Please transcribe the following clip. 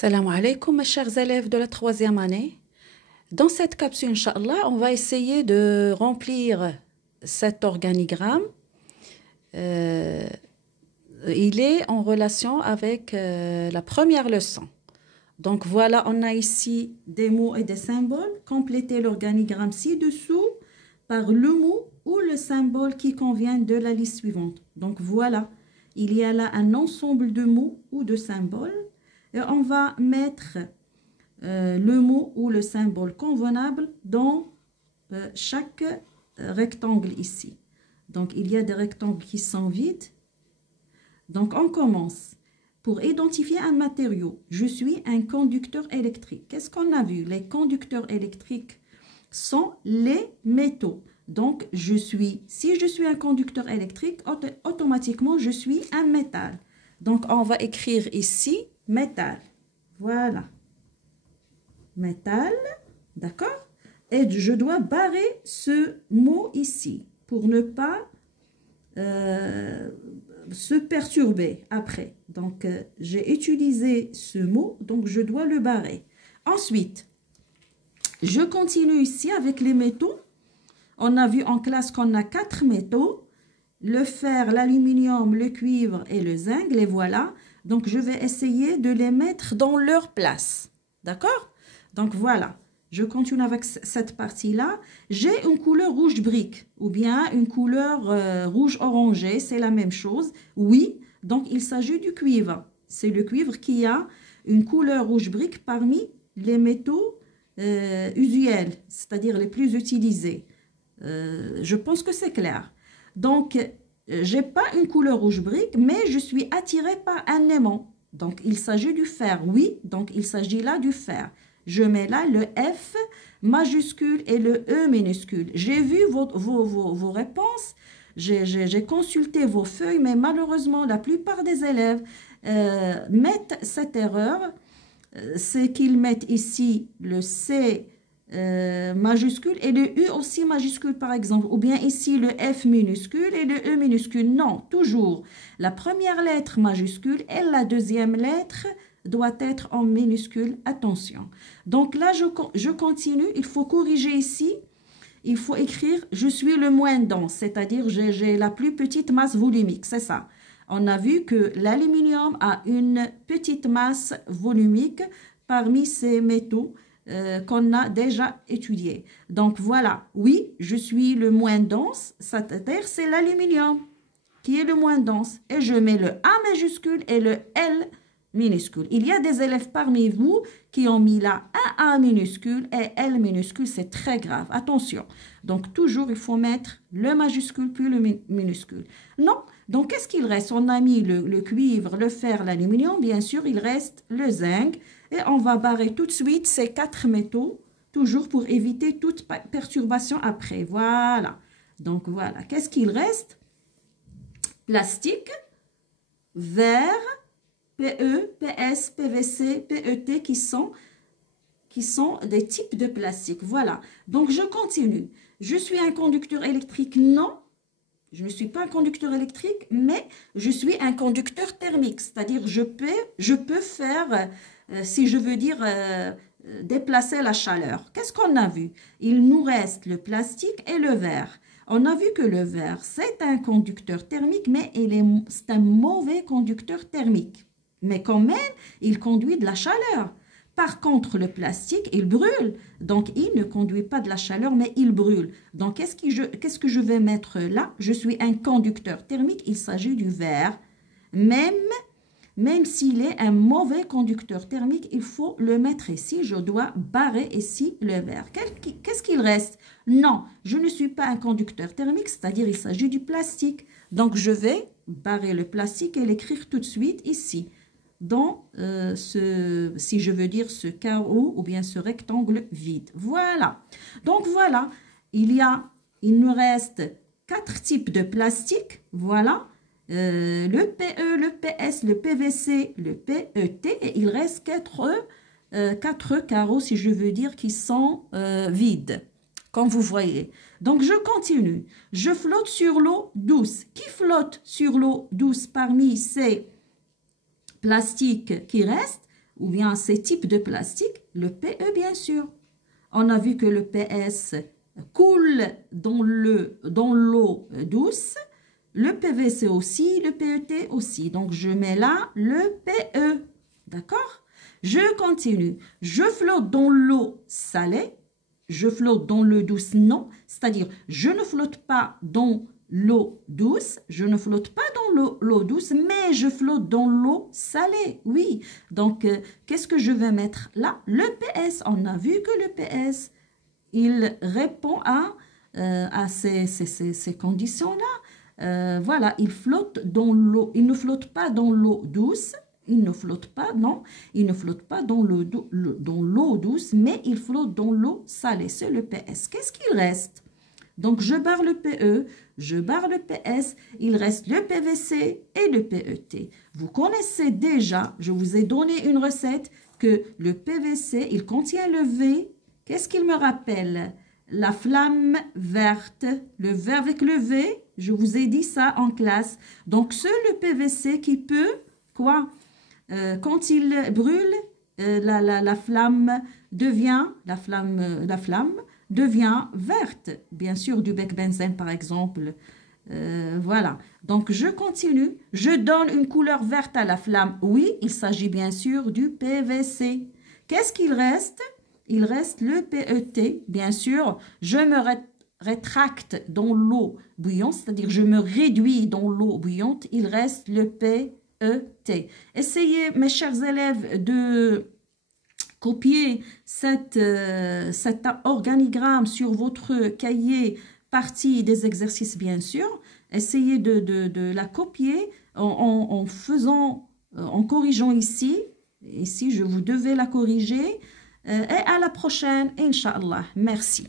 Salam alaikum, mes chers élèves de la troisième année. Dans cette capsule, Inch'Allah, on va essayer de remplir cet organigramme. Il est en relation avec la première leçon. Donc voilà, on a ici des mots et des symboles. Complétez l'organigramme ci-dessous par le mot ou le symbole qui convient de la liste suivante. Donc voilà, il y a là un ensemble de mots ou de symboles. Et on va mettre le mot ou le symbole convenable dans chaque rectangle ici. Donc, il y a des rectangles qui sont vides. Donc, on commence. Pour identifier un matériau, je suis un conducteur électrique. Qu'est-ce qu'on a vu? Les conducteurs électriques sont les métaux. Donc, si je suis un conducteur électrique, automatiquement, je suis un métal. Donc, on va écrire ici métal. Voilà. Métal. D'accord? Et je dois barrer ce mot ici pour ne pas se perturber après. Donc, j'ai utilisé ce mot, donc je dois le barrer. Ensuite, je continue ici avec les métaux. On a vu en classe qu'on a 4 métaux. Le fer, l'aluminium, le cuivre et le zinc, les voilà. Donc, je vais essayer de les mettre dans leur place. D'accord? Donc, voilà. Je continue avec cette partie-là. J'ai une couleur rouge brique ou bien une couleur rouge orangé. C'est la même chose. Oui, donc il s'agit du cuivre. C'est le cuivre qui a une couleur rouge brique parmi les métaux usuels, c'est-à-dire les plus utilisés. Je pense que c'est clair. Donc, je n'ai pas une couleur rouge brique, mais je suis attirée par un aimant. Donc, il s'agit du fer. Oui, donc il s'agit là du fer. Je mets là le F majuscule et le E minuscule. J'ai vu vos réponses. J'ai consulté vos feuilles, mais malheureusement, la plupart des élèves mettent cette erreur. C'est qu'ils mettent ici le C majuscule et le U aussi majuscule par exemple, ou bien ici le F minuscule et le E minuscule. Non, toujours la première lettre majuscule et la deuxième lettre doit être en minuscule. Attention. Donc là je continue, il faut corriger ici, il faut écrire je suis le moins dense, c'est-à-dire j'ai la plus petite masse volumique, c'est ça. On a vu que l'aluminium a une petite masse volumique parmi ces métaux qu'on a déjà étudié. Donc voilà, oui, je suis le moins dense, c'est-à-dire c'est l'aluminium qui est le moins dense. Et je mets le A majuscule et le L minuscule. Il y a des élèves parmi vous qui ont mis là un A minuscule et L minuscule, c'est très grave. Attention. Donc toujours, il faut mettre le majuscule puis le minuscule. Non. Donc qu'est-ce qu'il reste? On a mis le cuivre, le fer, l'aluminium. Bien sûr, il reste le zinc. Et on va barrer tout de suite ces 4 métaux, toujours pour éviter toute perturbation après. Voilà. Donc voilà. Qu'est-ce qu'il reste? Plastique, verre, PE, PS, PVC, PET qui sont des types de plastique. Voilà. Donc je continue. Je suis un conducteur électrique? Non. Je ne suis pas un conducteur électrique, mais je suis un conducteur thermique. C'est-à-dire je peux faire, si je veux dire, déplacer la chaleur. Qu'est-ce qu'on a vu? Il nous reste le plastique et le verre. On a vu que le verre, c'est un conducteur thermique, mais c'est un mauvais conducteur thermique. Mais quand même, il conduit de la chaleur. Par contre, le plastique, il brûle. Donc, il ne conduit pas de la chaleur, mais il brûle. Donc, qu'est-ce que je vais mettre là? Je suis un conducteur thermique. Il s'agit du verre. Même s'il est un mauvais conducteur thermique, il faut le mettre ici. Je dois barrer ici le verre. Qu'est-ce qu'il reste? Non, je ne suis pas un conducteur thermique, c'est-à-dire il s'agit du plastique. Donc, je vais barrer le plastique et l'écrire tout de suite ici. Dans si je veux dire ce carreau ou bien ce rectangle vide. Voilà. Donc voilà, il nous reste 4 types de plastique. Voilà. Le PE, le PS, le PVC, le PET. Et il reste 4 carreaux, si je veux dire, qui sont vides. Comme vous voyez. Donc je continue. Je flotte sur l'eau douce. Qui flotte sur l'eau douce parmi ces plastique qui reste? ou bien ces types de plastique, le PE bien sûr. On a vu que le PS coule dans l'eau douce, le PVC aussi, le PET aussi. Donc, je mets là le PE. D'accord? Je continue. Je flotte dans l'eau salée. Je flotte dans l'eau douce, non. C'est-à-dire, je ne flotte pas dans l'eau douce. Je ne flotte pas dans l'eau douce, mais je flotte dans l'eau salée. Oui. Donc, qu'est-ce que je vais mettre là? Le PS. On a vu que le PS, il répond à ces conditions-là. Voilà, il flotte dans l'eau. Il ne flotte pas dans l'eau douce. Il ne flotte pas, non. Il ne flotte pas dans l'eau douce, mais il flotte dans l'eau salée. C'est le PS. Qu'est-ce qu'il reste? Donc, je barre le PE, je barre le PS. Il reste le PVC et le PET. Vous connaissez déjà, je vous ai donné une recette, que le PVC, il contient le V. Qu'est-ce qu'il me rappelle? La flamme verte, le V avec le V, je vous ai dit ça en classe. Donc, c'est le PVC qui peut, quoi? Quand il brûle, la flamme devient, la flamme devient verte. Bien sûr, du bec benzène, par exemple. Voilà. Donc, je continue. Je donne une couleur verte à la flamme. Oui, il s'agit bien sûr du PVC. Qu'est-ce qu'il reste? Il reste le PET. Bien sûr, je me rétracte dans l'eau bouillante, c'est-à-dire je me réduis dans l'eau bouillante. Il reste le PET. Essayez, mes chers élèves, de copier cet organigramme sur votre cahier, partie des exercices, bien sûr. Essayez de la copier en corrigeant ici. Ici, je vous devais la corriger. Et à la prochaine, Inch'Allah. Merci.